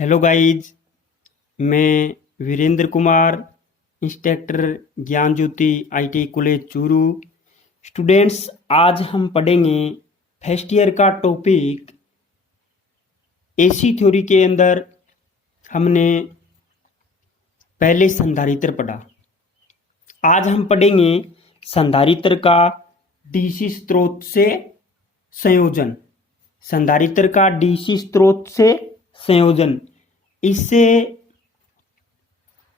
Hello guys. मैं Virendra Kumar, instructor ज्ञान ज्योति IT college Churu. Students, आज हम पढ़ेंगे फर्स्ट ईयर का टॉपिक एसी थ्योरी के अंदर हमने पहले संधारित्र पढ़ा। आज हम पढ़ेंगे संधारित्र का डीसी स्रोत से संयोजन। संधारित्र का डीसी स्रोत से संयोजन। इससे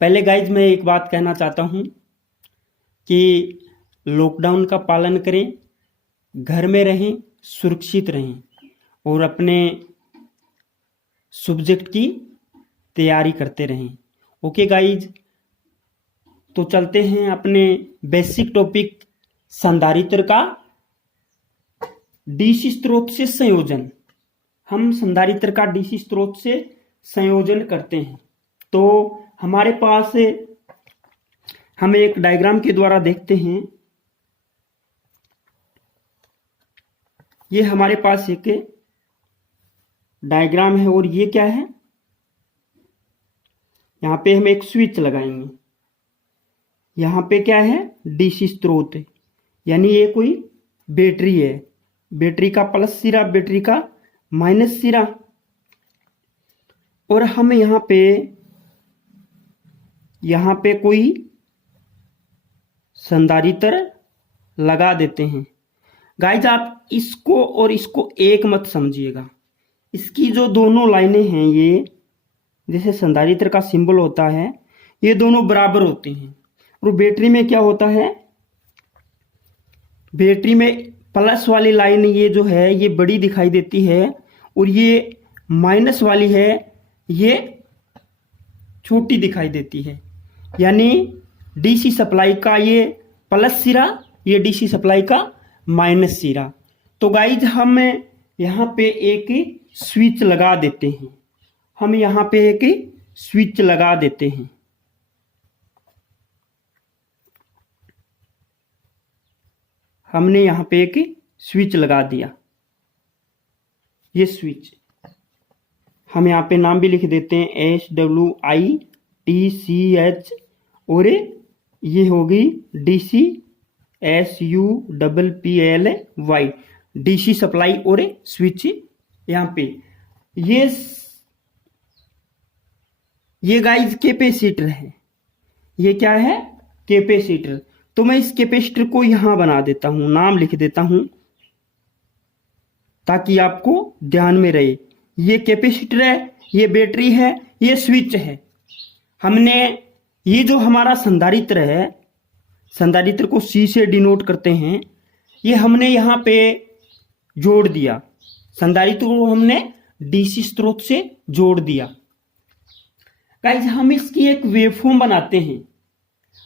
पहले गाइज मैं एक बात कहना चाहता हूं कि लॉकडाउन का पालन करें, घर में रहें, सुरक्षित रहें और अपने सब्जेक्ट की तैयारी करते रहें। ओके गाइज, तो चलते हैं अपने बेसिक टॉपिक संधारित्र का डीसी स्रोत से संयोजन। हम संधारित्र का डीसी स्रोत से संयोजन करते हैं तो हमारे पास हम एक डायग्राम के द्वारा देखते हैं। ये हमारे पास एक डायग्राम है और ये क्या है, यहां पे हम एक स्विच लगाएंगे। यहां पे क्या है, डीसी स्रोत है, यानी ये कोई बैटरी है। बैटरी का प्लस सिरा, बैटरी का माइनस सिरा। और हम यहां पे कोई संधारित्र लगा देते हैं। गाइज, आप इसको और इसको एक मत समझिएगा। इसकी जो दोनों लाइनें हैं, ये जैसे संधारित्र का सिंबल होता है, ये दोनों बराबर होते हैं। और बैटरी में क्या होता है, बैटरी में प्लस वाली लाइन ये जो है ये बड़ी दिखाई देती है और ये माइनस वाली है ये छोटी दिखाई देती है। यानी डीसी सप्लाई का ये प्लस सिरा, ये डीसी सप्लाई का माइनस सिरा। तो गाइज, हम यहां पे एक स्विच लगा देते हैं। हम यहां पे एक स्विच लगा देते हैं। हमने यहां पे एक स्विच लगा दिया। ये स्विच हम यहाँ पे नाम भी लिख देते हैं, SWITCH, और ये होगी DC SUPPLY, डीसी सप्लाई और स्विच। यहाँ पे ये गाइज कैपेसिटर है। ये क्या है, कैपेसिटर। तो मैं इस कैपेसिटर को यहां बना देता हूं, नाम लिख देता हूं ताकि आपको ध्यान में रहे। ये कैपेसिटर है, ये बैटरी है, ये स्विच है। हमने ये जो हमारा संधारित्र है, संधारित्र को C से डिनोट करते हैं, ये हमने यहां पे जोड़ दिया। संधारित्र को हमने डीसी स्रोत से जोड़ दिया। गाइस, हम इसकी एक वेवफॉर्म बनाते हैं।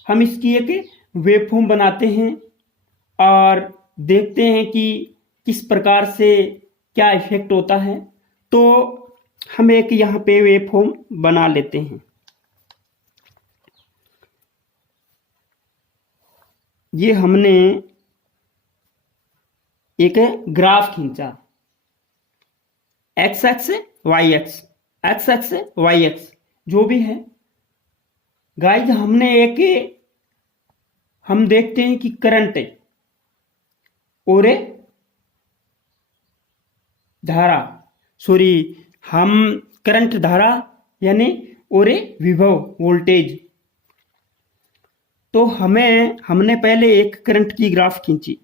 हम इसकी एक वेवफॉर्म बनाते हैं और देखते हैं कि किस प्रकार से क्या इफेक्ट होता है। तो हम एक यहां पे वेवफॉर्म बना लेते हैं। ये हमने एक ग्राफ खींचा, X X Y X, X X Y X जो भी है। गाइज, हम देखते हैं कि करंट और धारा, सॉरी, हम करंट, धारा यानी और विभव, वोल्टेज। तो हमने पहले एक करंट की ग्राफ खींची।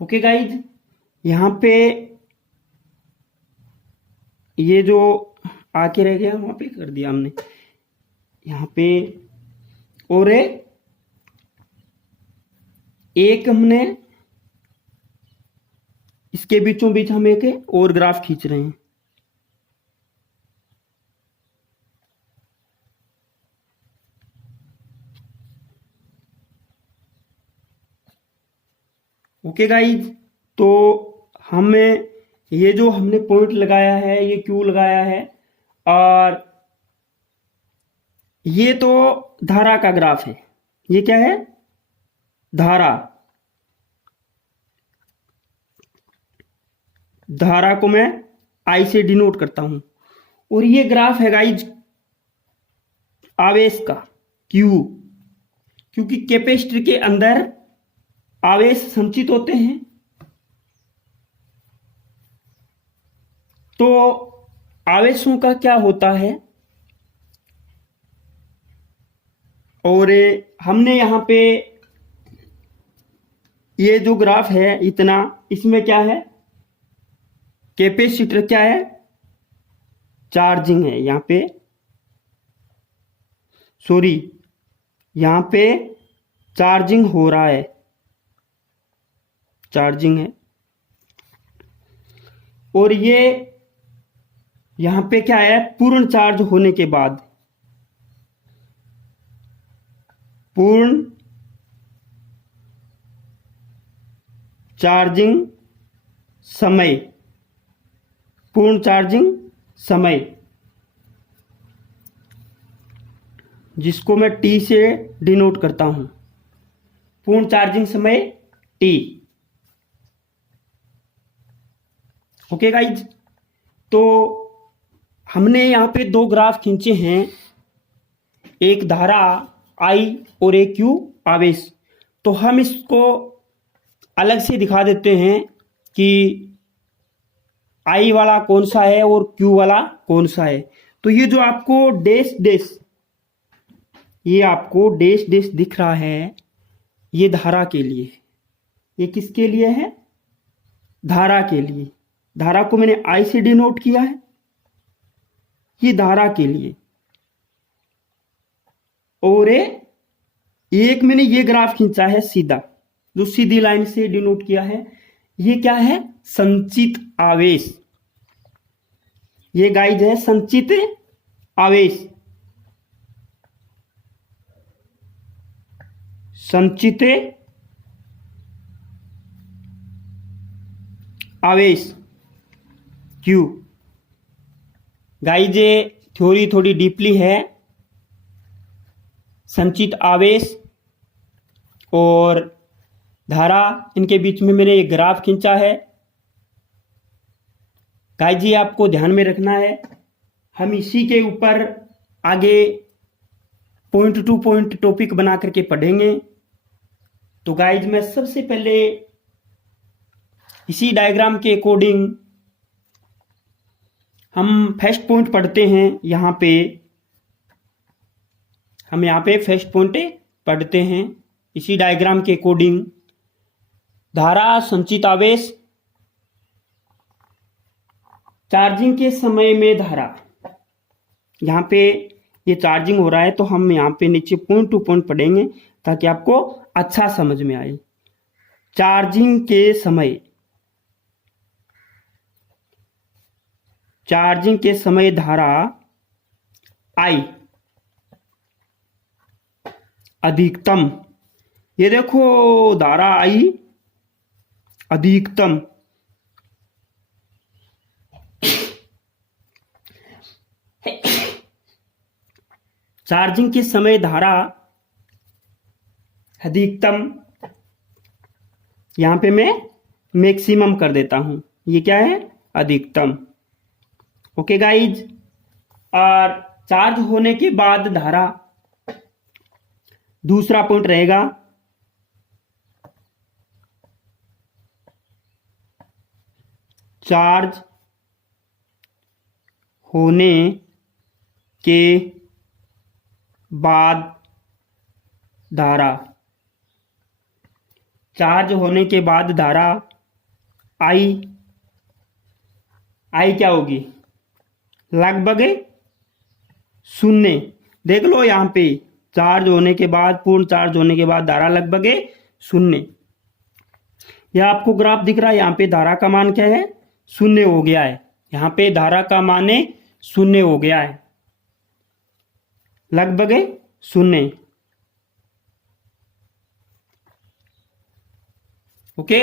ओके गाइज, यहां पे ये जो आके रह गया वहां पे कर दिया हमने यहां पे। और एक हमने इसके बीचों बीच हम एक और ग्राफ खींच रहे हैं। ओके गाइज, तो हमें ये जो हमने पॉइंट लगाया है, ये क्यू लगाया है, और ये तो धारा का ग्राफ है। ये क्या है? धारा। धारा को मैं आई से डिनोट करता हूं। और ये ग्राफ है गाइज आवेश का, क्यू, क्योंकि कैपेसिटर के अंदर आवेश संचित होते हैं। तो आवेशों का क्या होता है, और हमने यहां पे ये जो ग्राफ है इतना, इसमें क्या है? कैपेसिटर क्या है? चार्जिंग है यहां पे, सॉरी, यहां पे चार्जिंग हो रहा है, चार्जिंग है। और ये यहां पे क्या है? पूर्ण चार्ज होने के बाद, पूर्ण चार्जिंग समय, पूर्ण चार्जिंग समय, जिसको मैं टी से डिनोट करता हूं, पूर्ण चार्जिंग समय टी। ओके गाइज, तो हमने यहां पे दो ग्राफ खींचे हैं, एक धारा आई और एक क्यू आवेश। तो हम इसको अलग से दिखा देते हैं कि आई वाला कौन सा है और क्यू वाला कौन सा है। तो ये जो आपको डैश डैश, ये आपको डैश डैश दिख रहा है, ये धारा के लिए, ये किसके लिए है? धारा के लिए। धारा को मैंने आई से डिनोट किया है, ये धारा के लिए। और एक मैंने ये ग्राफ खींचा है सीधा, जो सीधी लाइन से डिनोट किया है, ये क्या है? संचित आवेश। ये गाइड है संचित आवेश, संचित आवेश क्यू। गाइज ये थ्योरी थोड़ी डीपली है। संचित आवेश और धारा, इनके बीच में मैंने एक ग्राफ खींचा है। गाइज ये आपको ध्यान में रखना है, हम इसी के ऊपर आगे पॉइंट टू पॉइंट टॉपिक बना करके पढ़ेंगे। तो गाइज मैं सबसे पहले इसी डायग्राम के अकॉर्डिंग हम फर्स्ट पॉइंट पढ़ते हैं। यहाँ पे हम यहाँ पे फर्स्ट पॉइंट पढ़ते हैं इसी डायग्राम के अकॉर्डिंग। धारा, संचित आवेश, चार्जिंग के समय में धारा। यहाँ पे ये चार्जिंग हो रहा है, तो हम यहाँ पे नीचे पॉइंट टू पॉइंट पढ़ेंगे ताकि आपको अच्छा समझ में आए। चार्जिंग के समय, चार्जिंग के समय धारा आई अधिकतम, ये देखो धारा आई अधिकतम, चार्जिंग के समय धारा अधिकतम, यहां पे मैं मैक्सिमम कर देता हूं, ये क्या है? अधिकतम। ओके गाइज, और चार्ज होने के बाद धारा, दूसरा पॉइंट रहेगा चार्ज होने के बाद धारा, चार्ज होने के बाद धारा आई, आई क्या होगी? लगभग शून्य। देख लो यहां पे चार्ज होने के बाद, पूर्ण चार्ज होने के बाद धारा लगभग शून्य। यह आपको ग्राफ दिख रहा है, यहाँ पे धारा का मान क्या है? शून्य हो गया है। यहाँ पे धारा का मान शून्य हो गया है, लगभग शून्य। ओके,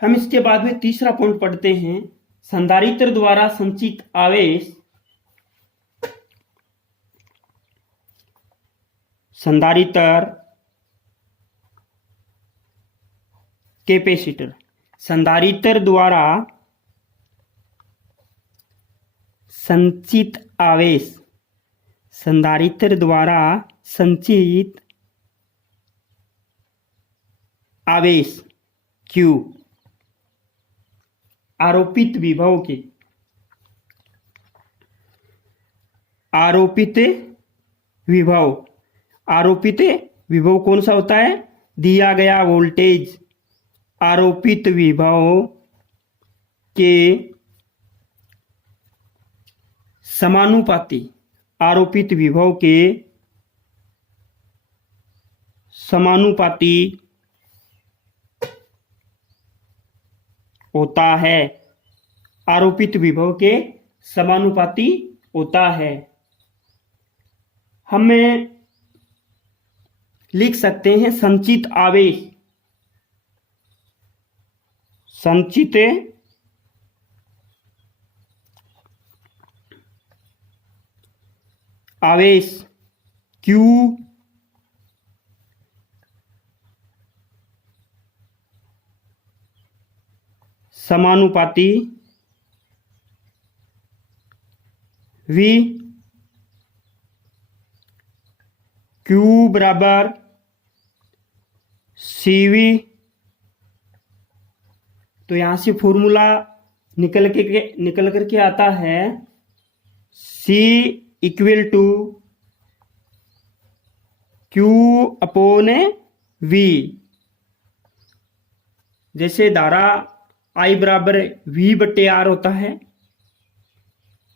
हम इसके बाद में तीसरा पॉइंट पढ़ते हैं। संधारित्र द्वारा संचित आवेश, संधारित्र कैपेसिटर, संधारित्र द्वारा संचित आवेश, संधारित्र द्वारा संचित आवेश Q आरोपित विभव के, आरोपित विभव, आरोपित विभव कौन सा होता है? दिया गया वोल्टेज आरोपित विभव के समानुपाती, आरोपित विभव के समानुपाती होता है, आरोपित विभव के समानुपाती होता है। हमें लिख सकते हैं संचित आवेश, संचित आवेश Q समानुपाती V Q बराबर CV। तो यहां से फॉर्मूला निकल करके आता है C equal to Q upon V। जैसे धारा I बराबर V बटे R होता है,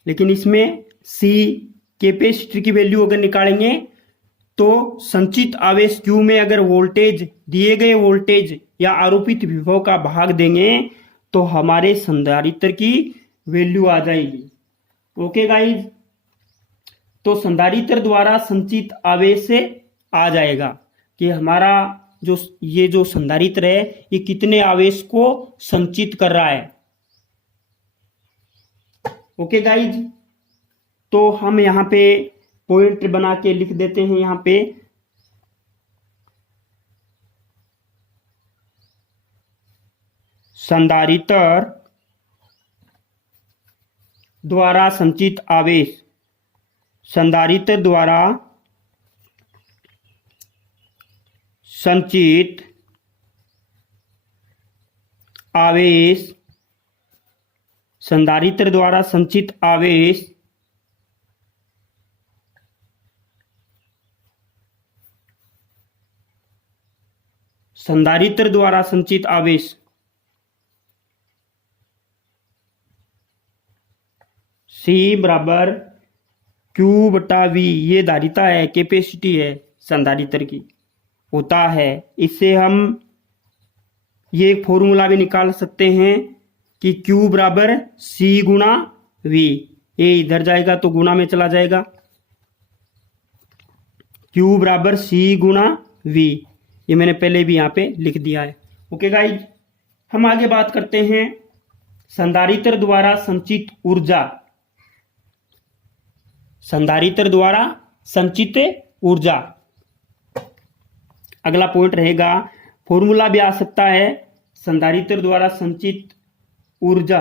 लेकिन इसमें C कैपेसिटर की वैल्यू अगर निकालेंगे तो संचित आवेश Q में अगर वोल्टेज, दिए गए वोल्टेज या आरोपित विभव का भाग देंगे तो हमारे संधारित्र की वैल्यू आ जाएगी। ओके गाइज, तो संधारित्र द्वारा संचित आवेश से आ जाएगा कि हमारा जो संधारित्र है ये कितने आवेश को संचित कर रहा है। ओके गाइज, तो हम यहाँ पे पॉइंट बना के लिख देते हैं। यहाँ पे संधारित्र द्वारा संचित आवेश, संधारित्र द्वारा संचित आवेश, संधारित्र द्वारा संचित आवेश संधारित्र द्वारा संचित आवेश C बराबर Q बटा V, ये धारिता है, कैपेसिटी है संधारित्र की, होता है। इससे हम ये फॉर्मूला भी निकाल सकते हैं कि Q बराबर C गुणा V, ये इधर जाएगा तो गुणा में चला जाएगा, Q बराबर C गुणा V, ये मैंने पहले भी यहाँ पे लिख दिया है। ओके गाइज, हम आगे बात करते हैं संधारित्र द्वारा संचित ऊर्जा, संधारित्र द्वारा संचित ऊर्जा। अगला पॉइंट रहेगा, फॉर्मूला भी आ सकता है संधारित्र द्वारा संचित ऊर्जा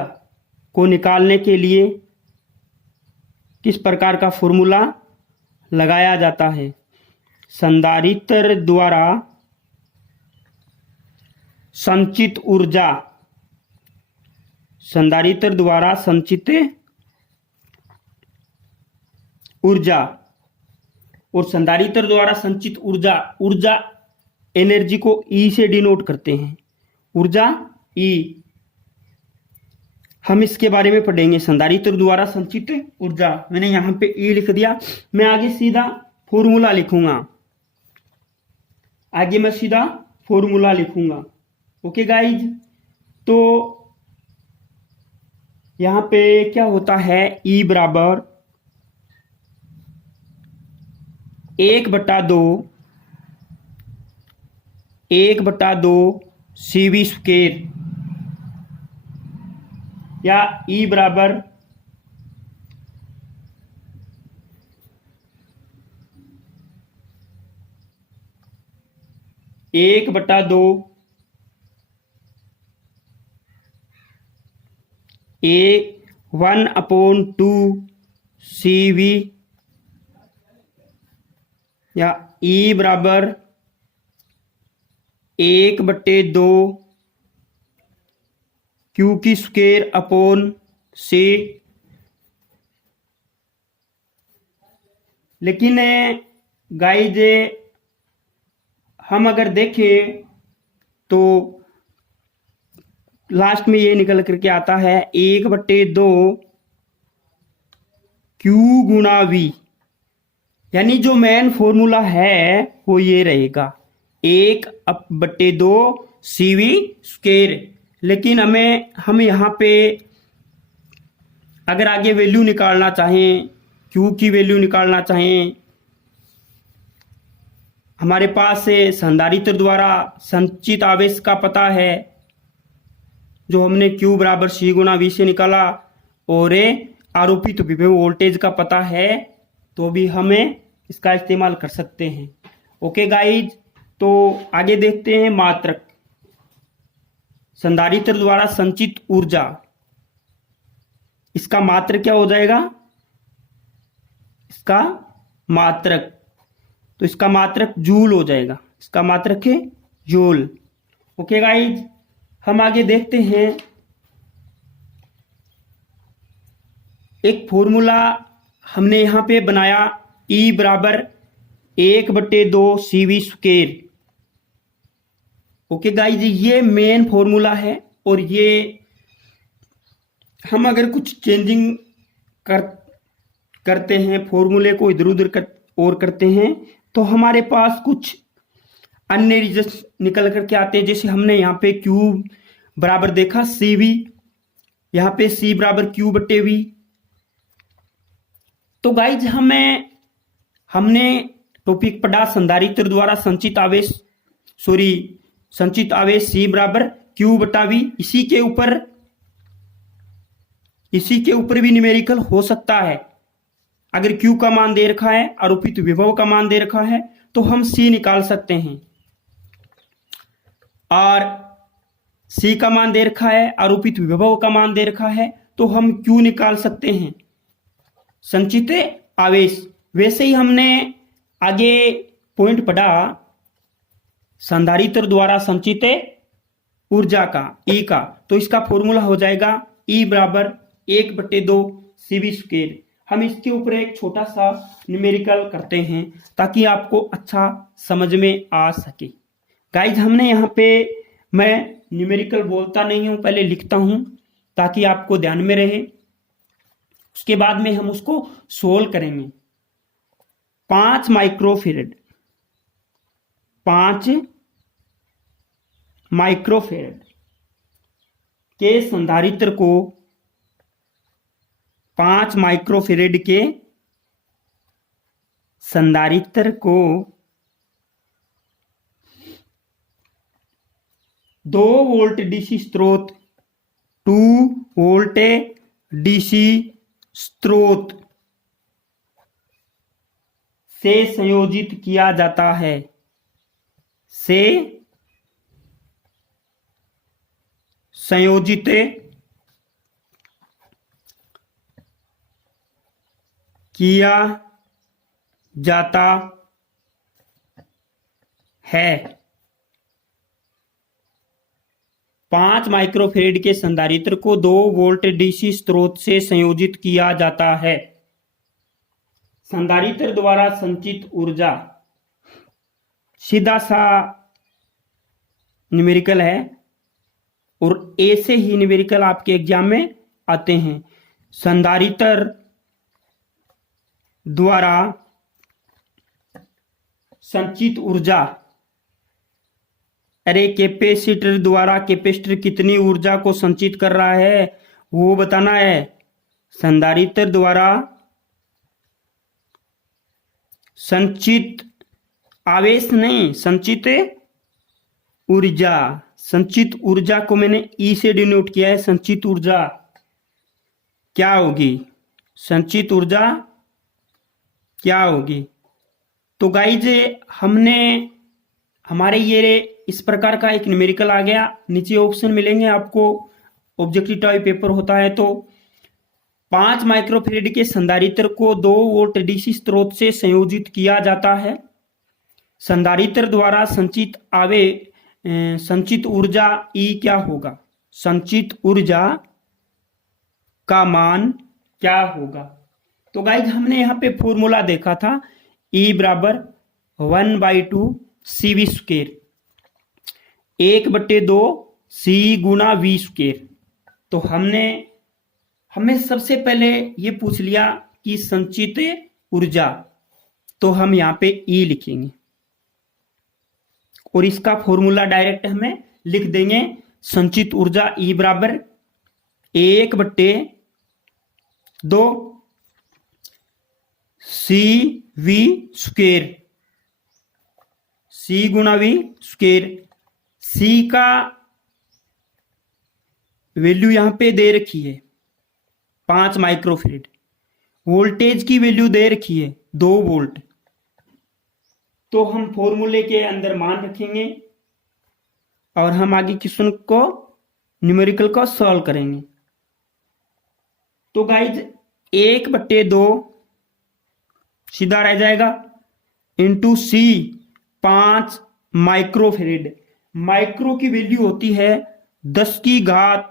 को निकालने के लिए किस प्रकार का फॉर्मूला लगाया जाता है। संधारित्र द्वारा संचित ऊर्जा, संधारित्र द्वारा संचित ऊर्जा, और संधारित्र द्वारा संचित ऊर्जा, ऊर्जा एनर्जी को E से डिनोट करते हैं, ऊर्जा E। हम इसके बारे में पढ़ेंगे, संधारित्र द्वारा संचित ऊर्जा। मैंने यहां पे E लिख दिया, मैं आगे सीधा फॉर्मूला लिखूंगा, आगे मैं सीधा फॉर्मूला लिखूंगा। ओके गाइज, तो यहां पे क्या होता है, E बराबर 1/2 CV स्क्वायर, या E बराबर 1/2 A1/2 CV या E बराबर 1/2 Q की स्क्वायर अपॉन C। लेकिन गाइज हम अगर देखें तो लास्ट में ये निकल करके आता है 1/2 Q गुणा V, यानी जो मेन फॉर्मूला है वो ये रहेगा 1/2 CV स्क्वायर। लेकिन हम यहाँ पे अगर आगे वैल्यू निकालना चाहें, Q की वैल्यू निकालना चाहें, हमारे पास संधारित्र द्वारा संचित आवेश का पता है जो हमने Q बराबर C गुणा V से निकाला, और आरोपित विभव वोल्टेज का पता है, तो भी हमें इसका इस्तेमाल कर सकते हैं। ओके गाइज, तो आगे देखते हैं मात्रक। संधारित्र द्वारा संचित ऊर्जा, इसका मात्रक क्या हो जाएगा? इसका मात्रक, तो इसका मात्रक जूल हो जाएगा। इसका मात्रक है जूल। ओके गाइज, हम आगे देखते हैं एक फॉर्मूला हमने यहां पे बनाया E बराबर 1/2 CV स्क्वायर। ओके गाइज, ये मेन फॉर्मूला है, और ये हम अगर कुछ चेंजिंग करते हैं, फॉर्मूले को इधर उधर करते हैं, तो हमारे पास कुछ अन्य रिजल्ट निकल करके आते हैं। जैसे हमने यहाँ पे Q बराबर देखा CV, यहाँ पे C बराबर Q/V। तो गाइज हमने टॉपिक पढ़ा संधारित्र द्वारा संचित आवेश C बराबर Q/V। इसी के ऊपर भी न्यूमेरिकल हो सकता है। अगर Q का मान दे रखा है, आरोपित विभव का मान दे रखा है, तो हम C निकाल सकते हैं, और C का मान दे रखा है, आरोपित विभव का मान दे रखा है, तो हम Q निकाल सकते हैं, संचित आवेश। वैसे ही हमने आगे पॉइंट पढ़ा संधारित्र द्वारा संचित ऊर्जा का, E का, तो इसका फॉर्मूला हो जाएगा E बराबर 1/2 CV स्क्वायर। हम इसके ऊपर एक छोटा सा न्यूमेरिकल करते हैं ताकि आपको अच्छा समझ में आ सके। गाइज, हमने यहाँ पे, मैं न्यूमेरिकल बोलता नहीं हूँ, पहले लिखता हूँ ताकि आपको ध्यान में रहे। उसके बाद में हम उसको सोल्व करेंगे। 5 माइक्रोफेरेड के संधारित्र को 5 माइक्रोफेरेड के संधारित्र को 2 वोल्ट डीसी स्रोत 2 वोल्ट डीसी स्रोत से संयोजित किया जाता है, से संयोजित किया जाता है। 5 माइक्रोफेरेड के संधारित्र को 2 वोल्ट डीसी स्रोत से संयोजित किया जाता है। संधारित्र द्वारा संचित ऊर्जा, सीधा सा न्यूमेरिकल है, और ऐसे ही न्यूमेरिकल आपके एग्जाम में आते हैं। संधारित्र द्वारा संचित ऊर्जा, अरे कैपेसिटर द्वारा कैपेसिटर कितनी ऊर्जा को संचित कर रहा है वो बताना है। संधारित्र द्वारा संचित आवेश नहीं, संचित ऊर्जा। संचित ऊर्जा को मैंने ई से डिनोट किया है। संचित ऊर्जा क्या होगी? संचित ऊर्जा क्या होगी? तो गाइज, हमने हमारे ये इस प्रकार का एक न्यूमेरिकल आ गया। नीचे ऑप्शन मिलेंगे आपको, ऑब्जेक्टिव टाइप पेपर होता है तो 5 माइक्रोफेरेड के संधारित्र को 2 वोल्ट डीसी स्रोत से संयोजित किया जाता है। संधारित्र द्वारा संचित ऊर्जा ई क्या होगा? संचित ऊर्जा का मान क्या होगा? तो गाइज हमने यहाँ पे फॉर्मूला देखा था, E बराबर 1/2 CV स्क्वेयर, 1/2 C गुना V स्क्वेयर। तो हमें सबसे पहले ये पूछ लिया कि संचित ऊर्जा, तो हम यहाँ पे E लिखेंगे और इसका फॉर्मूला डायरेक्ट हमें लिख देंगे। संचित ऊर्जा E बराबर 1/2 CV स्क्वेयर, C गुना V स्क्वेयर। C का वैल्यू यहां पे दे रखी है 5 माइक्रोफेरेड, वोल्टेज की वैल्यू दे रखी है 2 वोल्ट। तो हम फॉर्मूले के अंदर मान रखेंगे और हम आगे क्वेश्चन को न्यूमेरिकल को सॉल्व करेंगे। तो गाइज 1/2 सीधा रह जाएगा इंटू C 5 माइक्रोफेरेड। माइक्रो की वैल्यू होती है 10⁻⁻⁶।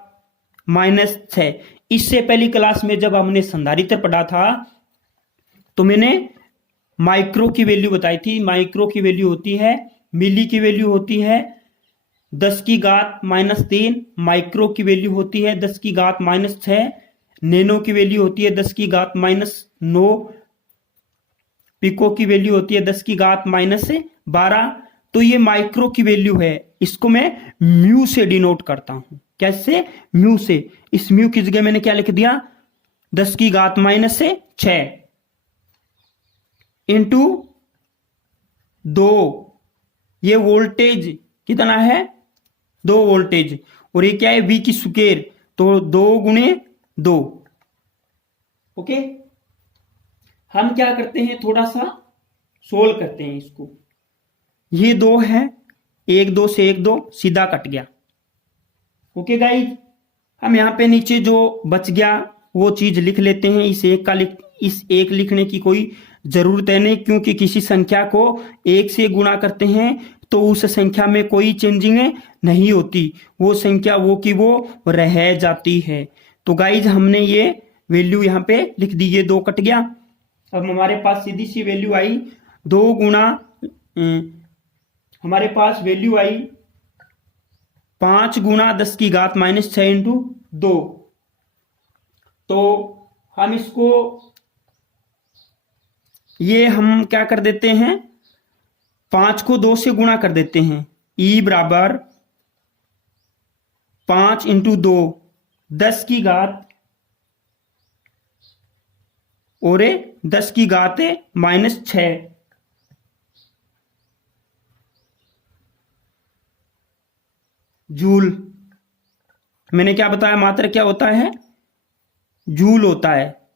इससे पहली क्लास में जब हमने संधारित्र पढ़ा था तो मैंने माइक्रो की वैल्यू बताई थी। माइक्रो की वैल्यू होती है, मिली की वैल्यू होती है 10⁻³ माइक्रो की वैल्यू होती है 10⁻⁻⁶, नैनो की वैल्यू होती है 10⁻⁹, पिको की वैल्यू होती है 10⁻⁻12। तो ये माइक्रो की वैल्यू है, इसको मैं म्यू से डिनोट करता हूं। कैसे? म्यू से। इस म्यू की जगह मैंने क्या लिख दिया? 10⁻⁶ इंटू 2। ये वोल्टेज कितना है? 2 वोल्टेज। और ये क्या है? V की स्क्वायर, तो 2 गुणे 2। ओके, हम क्या करते हैं, थोड़ा सा सोल्व करते हैं इसको। ये 2 है, 1 2 से 1 2 सीधा कट गया। ओके गाइज, हम यहां पे नीचे जो बच गया वो चीज लिख लेते हैं। इस एक लिखने की कोई जरूरत है नहीं, क्योंकि किसी संख्या को 1 से गुणा करते हैं तो उस संख्या में कोई चेंजिंग नहीं होती, वो संख्या वो की वो रह जाती है। तो गाइज हमने ये वैल्यू यहाँ पे लिख दी, ये 2 कट गया। अब हमारे पास सीधी सी वैल्यू आई 2 गुणा, हमारे पास वैल्यू आई 5 गुणा 10⁻⁻⁶ इंटू 2। तो हम इसको, ये हम क्या कर देते हैं, 5 को 2 से गुणा कर देते हैं। E बराबर 5 इंटू 2 10⁻⁻ और 10⁻⁻⁶ जूल। मैंने क्या बताया? मात्रा क्या होता है? जूल होता है।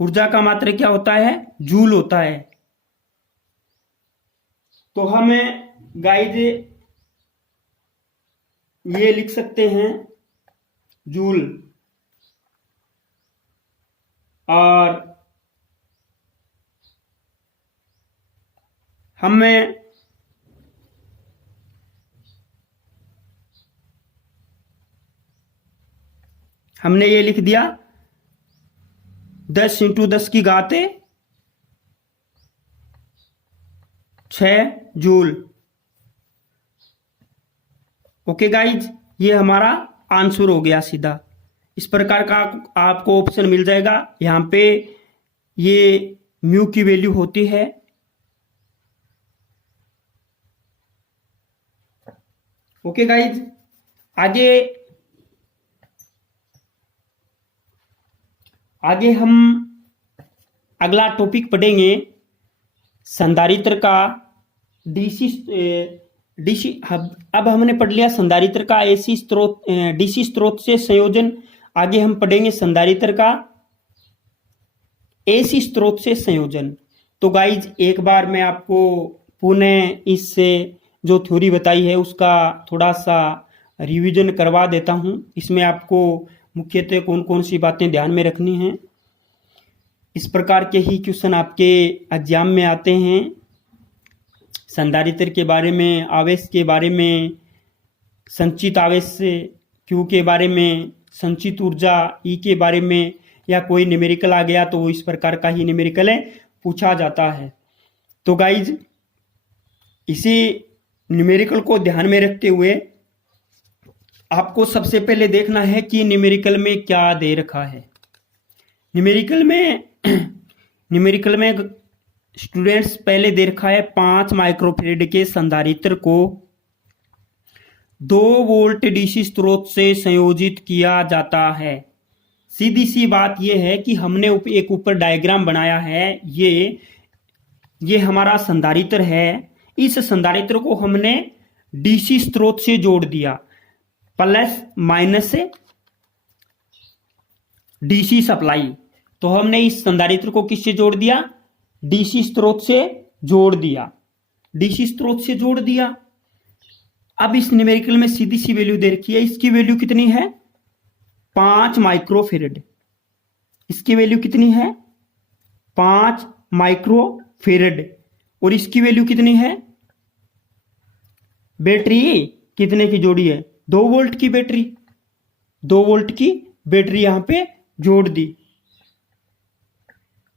ऊर्जा का मात्रा क्या होता है? जूल होता है। तो हम गाइज ये लिख सकते हैं जूल, और हमने ये लिख दिया 10 इंटू 10⁻⁶ जूल। ओके गाइज, ये हमारा आंसर हो गया सीधा। इस प्रकार का आपको ऑप्शन मिल जाएगा। यहां पे ये म्यू की वैल्यू होती है। ओके गाइज, आगे हम अगला टॉपिक पढ़ेंगे संधारित्र का डीसी। अब हमने पढ़ लिया संधारित्र का एसी स्रोत, डीसी स्रोत से संयोजन। आगे हम पढ़ेंगे संधारित्र का एसी स्रोत से संयोजन। तो गाइज एक बार मैं आपको पुनः इससे जो थ्योरी बताई है उसका थोड़ा सा रिवीजन करवा देता हूँ। इसमें आपको मुख्यतः कौन कौन सी बातें ध्यान में रखनी हैं। इस प्रकार के ही क्वेश्चन आपके एग्जाम में आते हैं। संधारित्र के बारे में, आवेश के बारे में, संचित आवेश Q के बारे में, संचित ऊर्जा E के बारे में, या कोई न्यूमेरिकल आ गया तो वो इस प्रकार का ही न्यूमेरिकल पूछा जाता है। तो गाइज इसी न्यूमेरिकल को ध्यान में रखते हुए आपको सबसे पहले देखना है कि न्यूमेरिकल में क्या दे रखा है। न्यूमेरिकल में स्टूडेंट्स पहले दे रखा है 5 माइक्रोफेरेड के संधारित्र को 2 वोल्ट डीसी स्रोत से संयोजित किया जाता है। सीधी सी बात यह है कि हमने एक ऊपर डायग्राम बनाया है। ये हमारा संधारित्र है। इस संधारित्र को हमने डीसी स्रोत से जोड़ दिया, प्लस माइनस डीसी सप्लाई। तो हमने इस संधारित्र को किससे जोड़ दिया? डीसी स्रोत से जोड़ दिया। डीसी स्रोत से जोड़ दिया। अब इस न्यूमेरिकल में सीधी सी वैल्यू दे रखी है। इसकी वैल्यू कितनी है? 5 माइक्रोफेरेड। इसकी वैल्यू कितनी है? 5 माइक्रोफेरेड। और इसकी वैल्यू कितनी है? बैटरी कितने की जोड़ी है? 2 वोल्ट की बैटरी। 2 वोल्ट की बैटरी यहां पे जोड़ दी।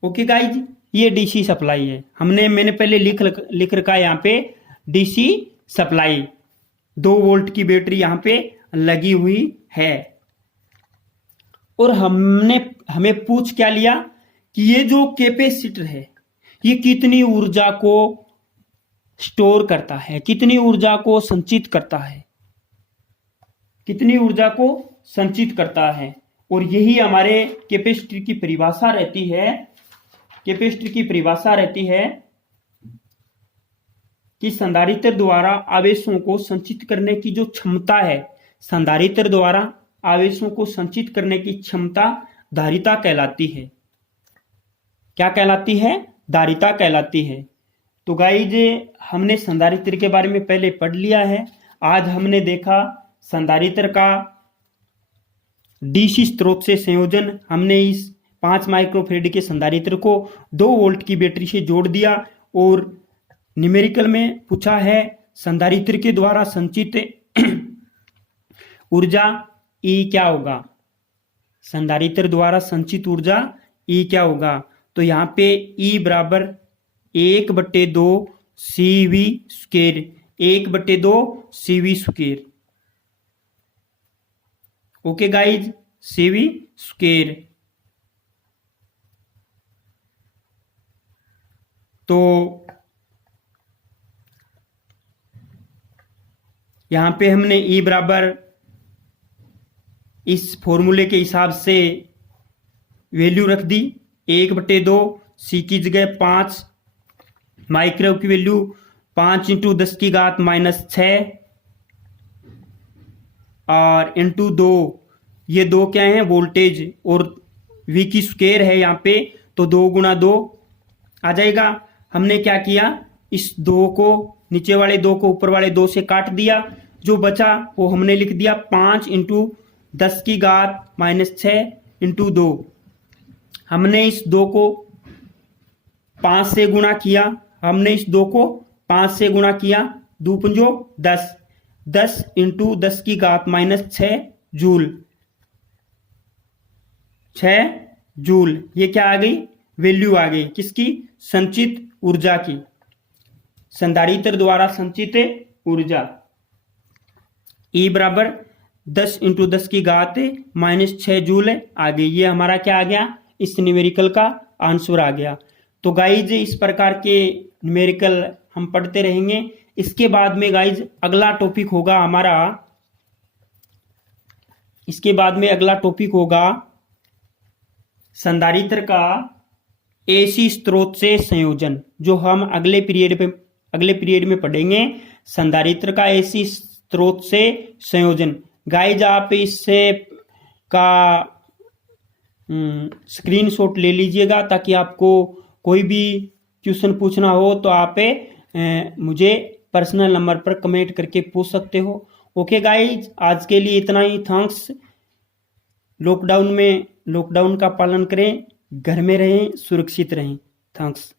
ओके गाइज, ये डीसी सप्लाई है। मैंने पहले लिख रखा है यहां पे डीसी सप्लाई। 2 वोल्ट की बैटरी यहां पे लगी हुई है। और हमें पूछ क्या लिया कि ये जो कैपेसिटर है ये कितनी ऊर्जा को स्टोर करता है, कितनी ऊर्जा को संचित करता है, कितनी ऊर्जा को संचित करता है। और यही हमारे कैपेसिटर की परिभाषा रहती है। कैपेसिटर की परिभाषा रहती है कि संधारित्र द्वारा आवेशों को संचित करने की जो क्षमता है, संधारित्र द्वारा आवेशों को संचित करने की क्षमता धारिता कहलाती है। क्या कहलाती है? धारिता कहलाती है। तो गाइज हमने संधारित्र के बारे में पहले पढ़ लिया है। आज हमने देखा संधारित्र का डीसी स्रोत से संयोजन। हमने इस 5 माइक्रोफेरेड के संधारित्र को 2 वोल्ट की बैटरी से जोड़ दिया। और न्यूमेरिकल में पूछा है संधारित्र के द्वारा संचित ऊर्जा E क्या होगा? संधारित्र द्वारा संचित ऊर्जा E क्या होगा? तो यहां पे E बराबर 1/2 CV square, 1/2 CV square. Okay guys, CV square. तो यहां पे हमने E बराबर इस फॉर्मूले के हिसाब से वैल्यू रख दी। 1/2 C की जगह 5, माइक्रो की वैल्यू 5 × 10⁻⁻6 और इंटू 2, ये 2 क्या है? वोल्टेज। और V की स्क्वायर है यहाँ पे, तो 2 × 2 आ जाएगा। हमने क्या किया? इस 2 को, नीचे वाले 2 को ऊपर वाले 2 से काट दिया। जो बचा वो हमने लिख दिया 5 × 10⁻⁻6 × 2। हमने इस 2 को 5 से गुणा किया। हमने इस 2 को 5 से गुणा किया। 2 पंजो 10, 10 × 10⁻⁻6 जूल, 6 जूल। ये क्या आ गई? वैल्यू आ गई किसकी? संचित ऊर्जा की, संधारित्र द्वारा संचित ऊर्जा। E बराबर 10 × 10⁻⁻6 जूल आ गई। ये हमारा क्या आ गया? इस न्यूमेरिकल का आंसर आ गया। तो गाइज इस प्रकार के न्यूमेरिकल हम पढ़ते रहेंगे। इसके बाद में गाइज अगला टॉपिक होगा हमारा, इसके बाद में अगला टॉपिक होगा संधारित्र का एसी स्रोत से संयोजन, जो हम अगले पीरियड में पढ़ेंगे। संधारित्र का एसी स्रोत से संयोजन। गाइज आप इससे का स्क्रीनशॉट ले लीजिएगा ताकि आपको कोई भी क्वेश्चन पूछना हो तो आप मुझे पर्सनल नंबर पर कमेंट करके पूछ सकते हो। ओके गाइज, आज के लिए इतना ही। थैंक्स। लॉकडाउन का पालन करें, घर में रहें, सुरक्षित रहें। थैंक्स।